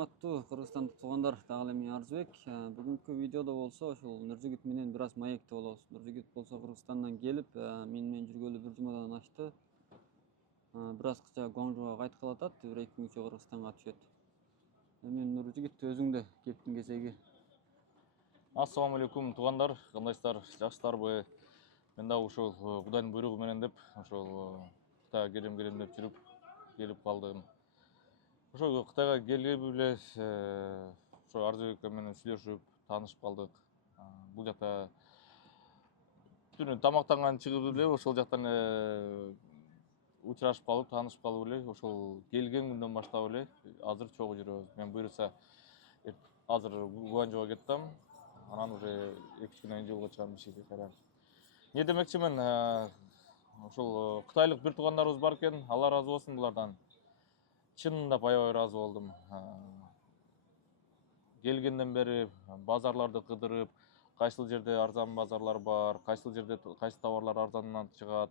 урматтуу кыргызстандык туугандар, дагы эле мен Арзыбек. Бүгүнкү видеодо болсо ошол Нуржигит менен бир аз маекте болобуз. Нуржигит болсо Кыргызстандан келип, мен менен жүргөлү бир жумадан ашты. Бир аз Гуаңжуга кайткалы атат, бир 2 күн ичинде Кыргызстанга түшөт. Эми Нуржигит өзүңдө кептин кезеги. Ассаламу алейкум туугандар, кандайсыздар, жакшысыздарбы? Мен дагы ушул Кудайдын буйругу менен деп ошол Кытайга келем деп жүрүп келип калдым. Ошол Кытайга келип эле ошо Арзыбек менен сүйлөшүп, таанышып калдык. Бул жакта түнү тамактанган чыгып эле ошол жактан учурашып калып, таанышып калып эле ошол келген күндөн баштап эле азыр чогуу жүрөбүз. Мен буйруса азыр Гуанчжоуга кеттим. Анан уже 2-3 күндөн жолго чыгам ишке кайра. Не демекчимин, ошол кытайлык бир туугандарыбыз бар экен, Алла ыраазы болсун булардан. Чынында аябай ыраазы болдум. Келгенден бери базарларды кыдырып, кайсыл жерде арзан базарлар бар, кайсыл жерде кайсы товарлар арзандан чыгат,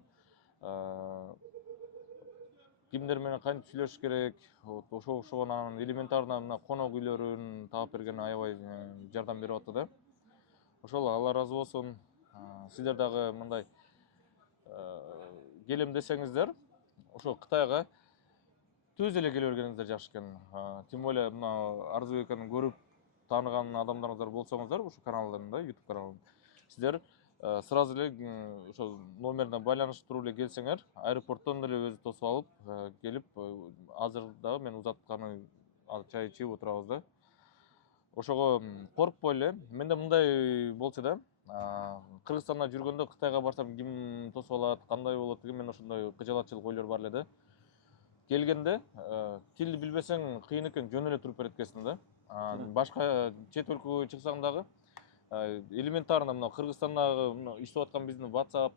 кимдер менен кантип сүйлөшүш керек, ошого анан элементарно мына конок үйлөрүн таап берген аябай жардам берип атты да. Ошол Алла ыраазы болсун. Сиздер дагы мындай келем десеңиздер, ошо Кытайга түз эле келе бергениңиздер жакшы экен. Тем более мына Арзыбекти көрүп тааныган адамдарыңыздар болсоңуздар, ушу каналдын да, YouTube каналын. Сиздер сразу эле ошол номерине байланыштырып эле келсеңер, аэропорттон эле өзү тосуп алып келип, азыр дагы мен узатканы чай ичип отурабыз да. Ошого коркпой эле. Менде мындай болчу да. Кыргызстанда жүргөндө Кытайга барсам ким тосуп алат, кандай болот деген мен ошондой кыжалатчылык ойлор бар эле да. Келгенде тилди билбесең кыйын экен, жөн эле туруп берет экенсиң да. Башка чет өлкөгө чыксаң дагы элементарно мына Кыргызстандагы иштеп аткан биздин WhatsApp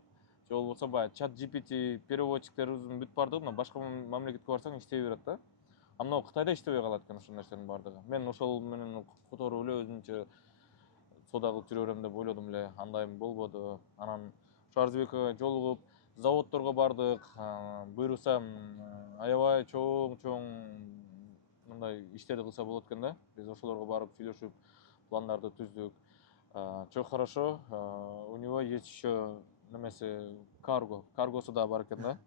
же болбосо баягы чат GPT переводчиктерибиздин бүт бардыгы мына башка мамлекетке барсаң иштей берет да. Мына Кытайда иштебей калат экен ошол нерсенин бардыгы. Мен ошол менен которуп эле өзүмчө соода кылып жүрө берем деп ойлодум эле. Андай болбоду. Анан ошо Арзыбекке жолугуп, заводдорго бардык. Буйруса аябай чоң мындай иштерди кылса болот экен да. Биз ошолорго барып сүйлөшүп, пландарды түздүк. Çok хорошо. У него есть еще немесе каргосу да бар экен да.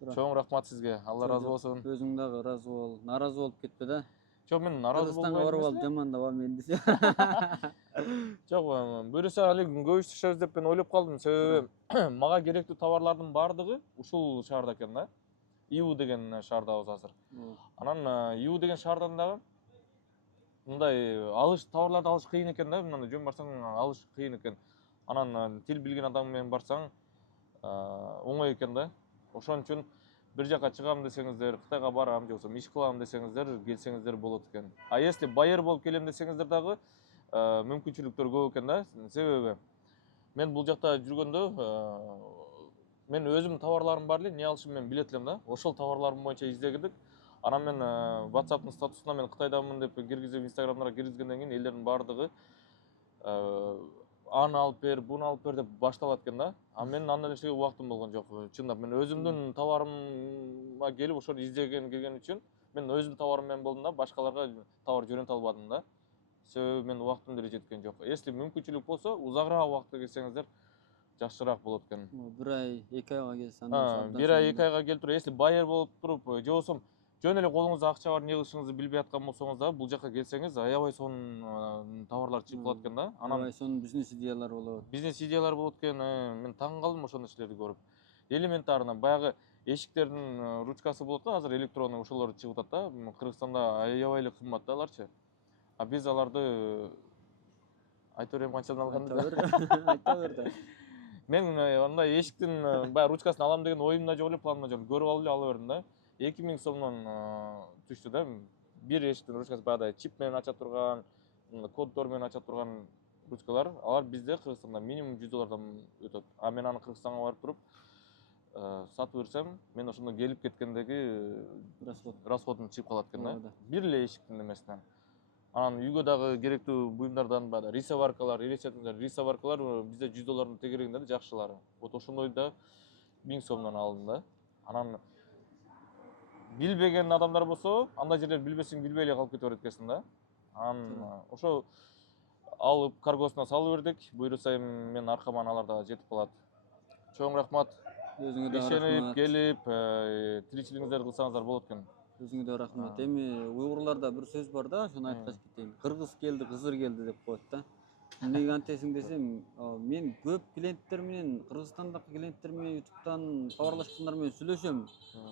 Чоң рахмат сизге. Алла ыраазы болсун. Өзүң дагы ыраазы бол. Наразы болуп кетпе да. Жок, мен наразы Кыргызстанга барып алып жамандаба мен десе. Жок, буюрса али көбүштүшөбүз деп мен ойлоп калдым. Себеби мага керектүү товарлардын бардыгы ушул шаарда экен да. Иу деген шаардабыз азыр. Анан Иу деген шаардан дагы мындай алыш товарларды алыш кыйын экен да. Мындай жөн барсаң алыш кыйын экен. Анан тил билген адам менен барсаң оңой экен да. Ошон үчүн бир жака чыгам десеңиздер, Кытайга барам же болбосо иш кылам десеңиздер, келсеңиздер болот экен. Если байер болуп келем десеңиздер дагы мүмкүнчүлүктөр көп экен да. Себеби мен бул жакта жүргөндө мен өзүмдүн товарларым бар эле, эмне алышымды мен билет элем да. Ошол товарларым боюнча издегидик. Анан мен WhatsApp'тын статусуна мен Кытайдамын деп киргизип, Instagram'га киргизгенден кийин элдердин бардыгы аны алып бер, буну алып бер деп башталат экен да. Менин андай нерсеге убактым болгон жок. Чындап мен өзүмдүн товарыма келип ошол издеген келген үчүн мен өзүмдүн товарым менен болдум да, башкаларга товар жөнөтө албадым да. Себеби мен убактым деле жеткен жок. Если мүмкүнчүлүк болсо, узагыраак убакытта келсеңиздер жакшыраак болот экен. Бир ай, 2 айга келсе андан бир ай, 2 айга келип туруп, если байер болуп туруп, же болбосо жөн эле колуңузда акча бар, эмне кылышыңызды билбей аткан болсоңуз да, бул жака келсеңиз аябай сонун товарлар чыгып калат экен да. Аябай сонун бизнес идеялар болот. Бизнес идеялар болот экен. Мен таң калдым ошол нерселерди көрүп. Элементарно баягы эшиктердин ручкасы болот го, азыр электронный ошолор чыгып атат да. Кыргызстанда аябай эле кымбат да аларчы. Биз аларды айта берем канчадан алганымды. Айта бер да. Мен андай эшиктин баягы ручкасын алам деген оюмда жок эле, планымда жок. Көрүп алып эле ала бердим да. 2000 сомдон түштү да. Бир эшиктин ручкасы баягыдай чип менен ача турган, коддор менен ача турган ручкалар. Алар бизде Кыргызстанда минимум $100 өтөт. Мен аны Кыргызстанга барып туруп сатып берсем, мен ошондо келип кеткендеги расходум чыгып калат экен да. Бир эле эшиктин немесинен. Анан үйгө дагы керектүү буюмдардан баягы рисоваркалар, элестетиңиздер, рисоваркалар бизде $100 тегерегинде да, жакшылары. Вот ошондой да 1000 сомдон алдым да. Анан билбеген адамдар болсо, андай жерлер билбесең билбей эле калып кете берет экенсиң да. Ошо алып каргосуна салып бердик. Буйруса эми менин аркаман алар да жетип калат. Чоң рахмат. Өзүңө да Ишенип рахмат. келип, тиричилигиңиздерди кылсаңыздар болот экен. Өзүңө да рахмат. Эми уйгурларда бир сөз бар да, ошону айткачы кетейин. Кыргыз келди, кызыр келди деп коет да. Эмнеге антесиң десем, мен көп клиенттер менен, Кыргызстандагы клиенттер менен ютубтан товарлашкандар менен сүйлөшөм.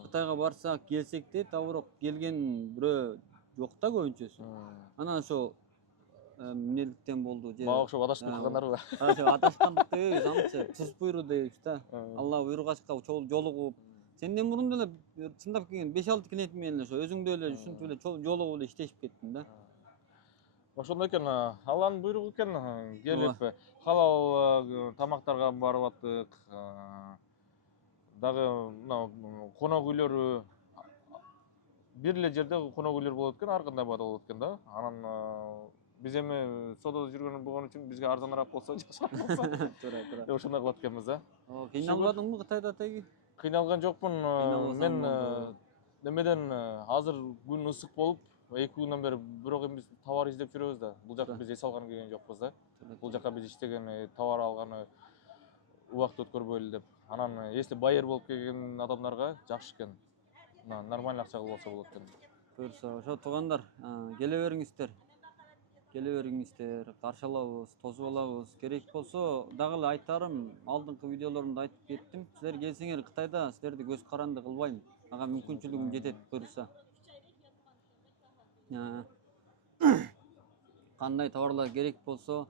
Кытайга барсак, келсек дейт, а бирок келген бирөө жок да көбүнчөсү. Анан ошо эмнеликтен болду же Мага окшоп адашып калгандарбы? адашкандык дебейбиз, антча туз буйруу дейбиз да. Алла буйругачка жолугуп, сенден мурун деле чындап келген 5-6 клиент менен ошо өзүңдө эле ушинтип эле жолугуп эле иштешип кеттим да. Ошондой экен, Алланын буйругу экен, келип халал тамактарга барып аттык. Дагы мына конок үйлөрү бир эле жерде конок үйлөр болот экен, ар кандай баада болот экен да. Анан биз эми сододо жүргөн болгон үчүн бизге арзаныраак болсо, жакшыраак болсо деп ошондой кылат экенбиз да. Кыйналбадыңбы Кытайда теги? Кыйналган жокмун. Мен немеден азыр күн ысык болуп, 2 күндөн бери бирок эми биз товар издеп жүрөбүз да. Бул жака биз эс алганы келген жокпуз да. Бул жака биз иштеген, товар алганы убакыт өткөрбөйлү деп. Анан если байер болуп келген адамдарга жакшы экен. Нормально акча болсо болот экен. Буюрса, ошо туугандар, келе бериңиздер. Келе бериңиздер, каршы алабыз, тосуп алабыз. Керек болсо дагы эле айтарым, алдыңкы видеолорумда айтып кеттим. Силер келсеңер Кытайда силерди көз каранды кылбайм. Ага мүмкүнчүлүгүм жетет буюрса. Кандай товарлар керек болсо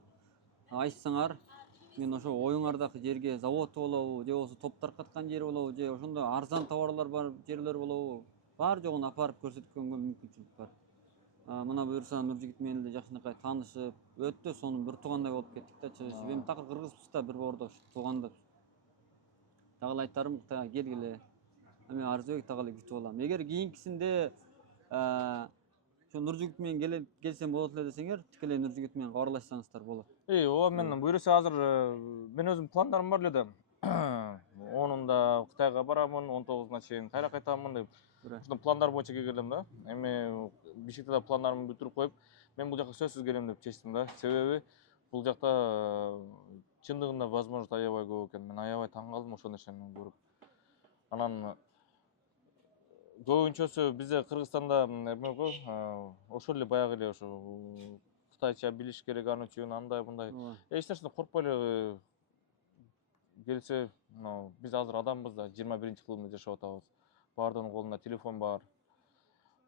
айтсаңар, мен ошо оюңардагы жерге завод болобу, же болбосо топ таркаткан жер болобу, же ошондой арзан товарлар бар жерлер болобу, бар жогун апарып көрсөткөнгө мүмкүнчүлүк бар. Мына буюрса Нуржигит менен эле жакшынакай таанышып, өтө сонун бир туугандай болуп кеттик да, чыгышып. Эми такыр кыргызбыз да, бир боордош, туугандык. Дагы эле айтарым, Кытайга келгиле. Эми Арзыбек дагы эле күтүп алам. Эгер кийинкисинде ошо Нуржигит менен келсем болот эле десеңер, тикелей Нуржигит менен кабарлашсаңыздар болот. Ооба, мен буюрса азыр мен өзүм пландарым бар эле да. 10-унда Кытайга барамын, 19-уна чейин кайра кайтамын деп. Ушундай пландар боюнча келгем да. Эми Бишкекте пландарымды бүтүрүп коюп, мен бул жака сөзсүз келем деп чечтим да. Себеби бул жакта чындыгында возможность аябай көп экен. Мен аябай таң калдым ошол нерсени көрүп. Анан көбүнчөсү бизде Кыргызстанда эме го, ошол эле баягы эле ошо Кытайча билиш керек аны үчүн, андай мындай. Эч нерседен коркпой эле келсе, биз азыр адамбыз да, 21-кылымда жашап атабыз. Баардыгынын колунда телефон бар.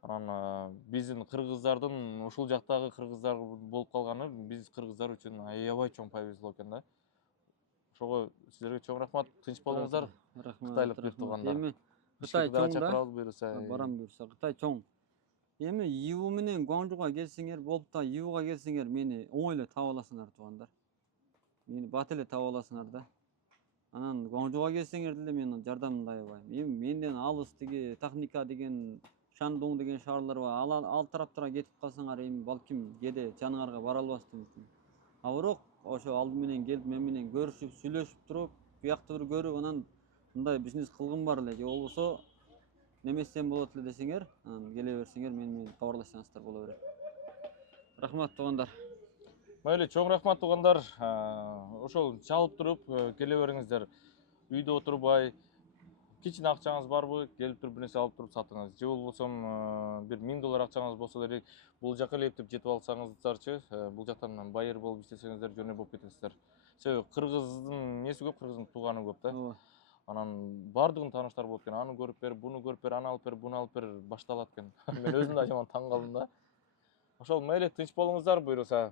Анан биздин кыргыздардын ушул жактагы кыргыздар болуп калганы биз кыргыздар үчүн аябай чоң повезло экен да. Ошого силерге чоң рахмат, тынч болуңуздар. Кытайлык бир туугандар. Эми Кытай чоң да. Буюрса. Барам буюрса, Кытай чоң. Эми Иву менен Гуанчжоуга келсеңер болуп да, Ивуга келсеңер мени оңой эле таап аласыңар туугандар. Мени бат эле таап аласыңар да. Анан Гуанчжоуга келсеңер деле мен жардамымды аябайм. Эми менден алыс тиги Техника деген, Шандун деген шаарлар бар. Ал тараптарга кетип калсаңар, эми балким кээде жаныңарга бара албаштыгы мүмкүн. А бирок ошо алды менен келип, мен менен көрүшүп, сүйлөшүп туруп, буякты бир көрүп, анан мындай бизнес кылгым бар эле, же болбосо немесем болот эле десеңер, келе берсеңер менен кабарлашсаңыздар боло берет. Рахмат туугандар. Мейли, чоң рахмат туугандар. Ошол чалып туруп келе бериңиздер. Үйдө отурбай, кичине акчаңыз барбы, келип туруп бир нерсе алып туруп сатыңыз. Же болбосо бир $1000 акчаңыз болсо деле бул жака эле эптеп жетип алсаңыздарчы, бул жактан байер болуп иштесеңиздер жөнөй болуп кетесиздер. Себеби кыргыздын неси көп, кыргыздын тууганы көп да. Анан баардыгын тааныштар болот экен. Аны көрүп бер, буну көрүп бер, аны алып бер, буну алып бер башталат экен. Мен өзүм да жаман таң калдым да. Ошол мейли, тынч болуңуздар буюрса.